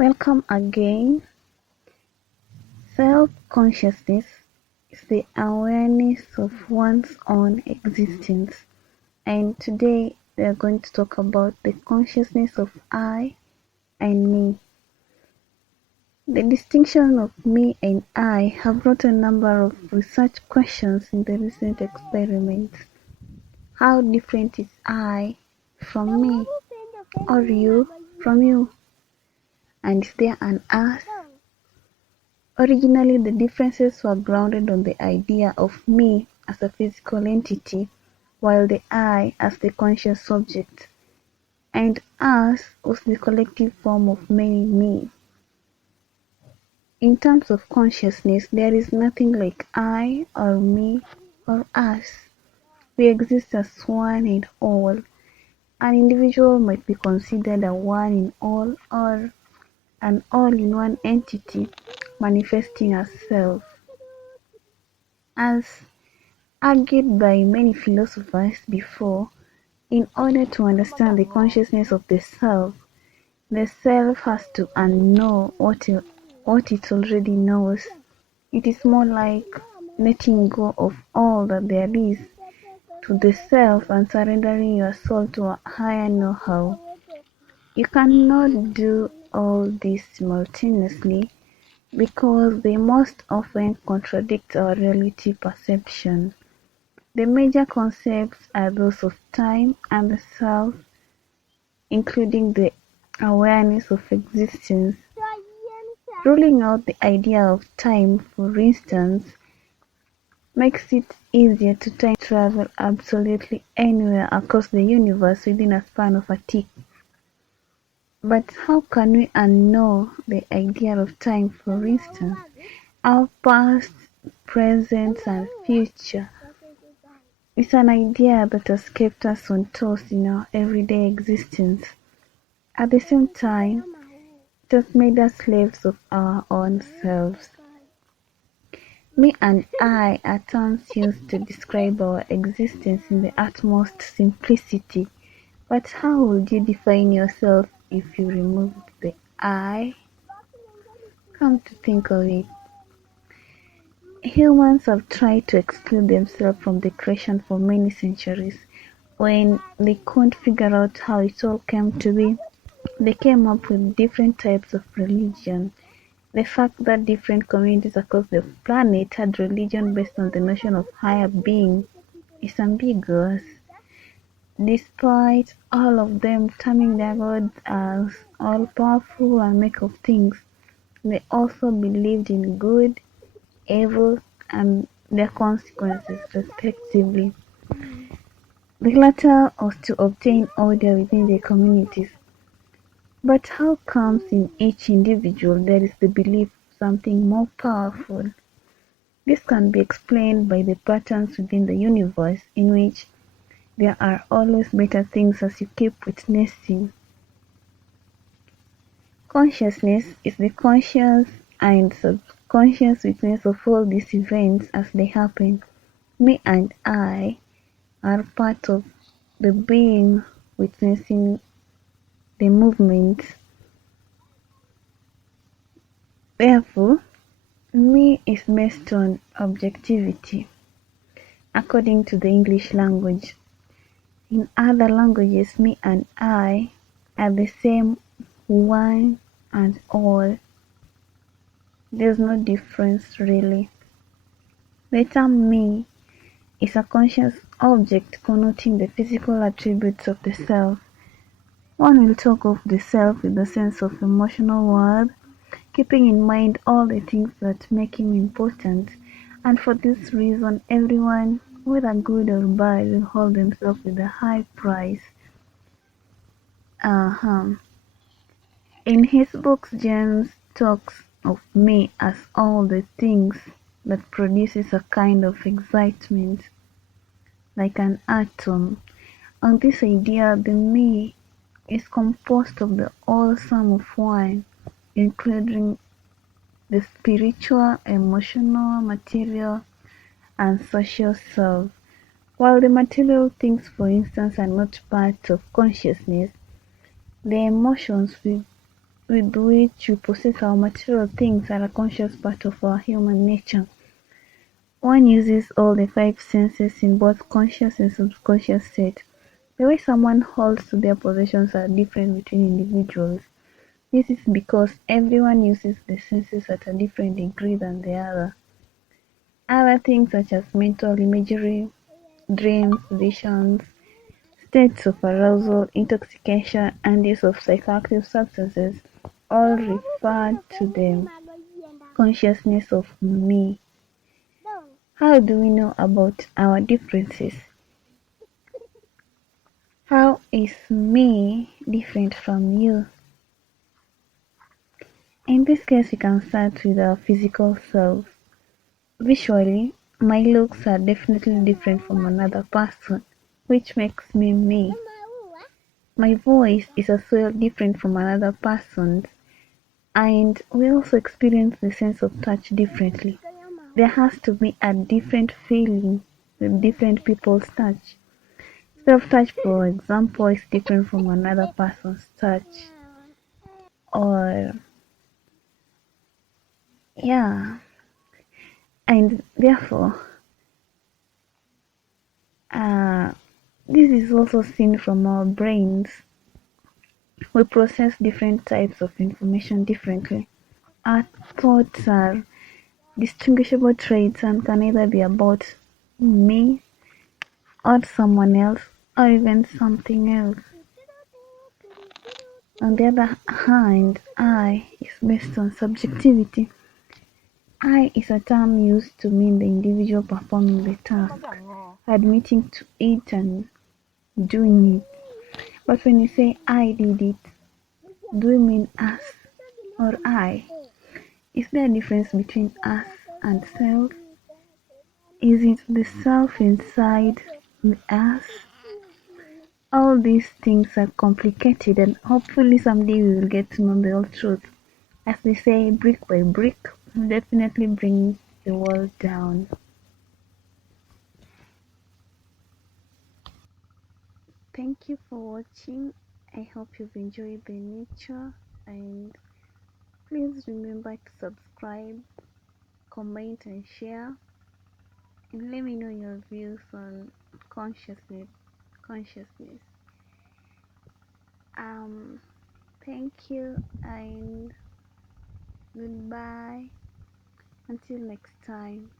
Welcome again. Self-consciousness is the awareness of one's own existence, and today we are going to talk about the consciousness of I and me. The distinction of me and I have brought a number of research questions in the recent experiments. How different is I from me, or you from you? And is there an us? Originally, the differences were grounded on the idea of me as a physical entity, while the I as the conscious subject, and us was the collective form of many me. In terms of consciousness, there is nothing like I or me or us. We exist as one and all. An individual might be considered a one in all or an all-in-one entity manifesting as self. As argued by many philosophers before, in order to understand the consciousness of the self has to unknow what it already knows. It is more like letting go of all that there is to the self and surrendering your soul to a higher know-how. You cannot do all this simultaneously because they most often contradict our reality perception. The major concepts are those of time and the self, including the awareness of existence. Ruling out the idea of time, for instance, makes it easier to time travel absolutely anywhere across the universe within a span of a tick. But how can we unknow the idea of time, for instance? Our past, present, and future is an idea that has kept us on toast in our everyday existence. At the same time, it has made us slaves of our own selves. Me and I are terms used to describe our existence in the utmost simplicity. But how would you define yourself if you removed the I? Come to think of it, humans have tried to exclude themselves from the creation for many centuries. When they couldn't figure out how it all came to be, they came up with different types of religion. The fact that different communities across the planet had religion based on the notion of higher being is ambiguous. Despite all of them terming their gods as all-powerful and make of things, they also believed in good, evil, and their consequences, respectively. The latter was to obtain order within their communities. But how comes in each individual there is the belief of something more powerful? This can be explained by the patterns within the universe in which there are always better things as you keep witnessing. Consciousness is the conscious and subconscious witness of all these events as they happen. Me and I are part of the being witnessing the movement. Therefore, me is based on objectivity, according to the English language. In other languages, me and I are the same, one and all. There's no difference really. The term me is a conscious object connoting the physical attributes of the self. One will talk of the self with the sense of emotional worth, keeping in mind all the things that make him important, and for this reason everyone, whether good or bad, will hold themselves with a high price. In his books, James talks of me as all the things that produces a kind of excitement, like an atom. On this idea, the me is composed of the whole sum of one, including the spiritual, emotional, material, and social self. While the material things, for instance, are not part of consciousness, the emotions with which we possess our material things are a conscious part of our human nature. One uses all the five senses in both conscious and subconscious state. The way someone holds to their possessions are different between individuals. This is because everyone uses the senses at a different degree than the other. Other things such as mental imagery, dreams, visions, states of arousal, intoxication, and use of psychoactive substances all refer to the consciousness of me. How do we know about our differences? How is me different from you? In this case, we can start with our physical self. Visually, my looks are definitely different from another person, which makes me me. My voice is as well different from another person's, and we also experience the sense of touch differently. There has to be a different feeling with different people's touch. Self-touch, for example, is different from another person's touch. Or, yeah, and therefore, uh, this is also seen from our brains. We process different types of information differently. Our thoughts are distinguishable traits and can either be about me or someone else or even something else. On the other hand, I is based on subjectivity. I is a term used to mean the individual performing the task, admitting to it and doing it. But when you say I did it, do you mean us or I? Is there a difference between us and self? Is it the self inside the us? All these things are complicated, and hopefully someday we will get to know the whole truth. As they say, brick by brick, we'll definitely bring the world down. Thank you for watching. I hope you've enjoyed the nature, and please remember to subscribe, comment, and share. And let me know your views on consciousness. Consciousness. Um, Thank you and goodbye. Until next time.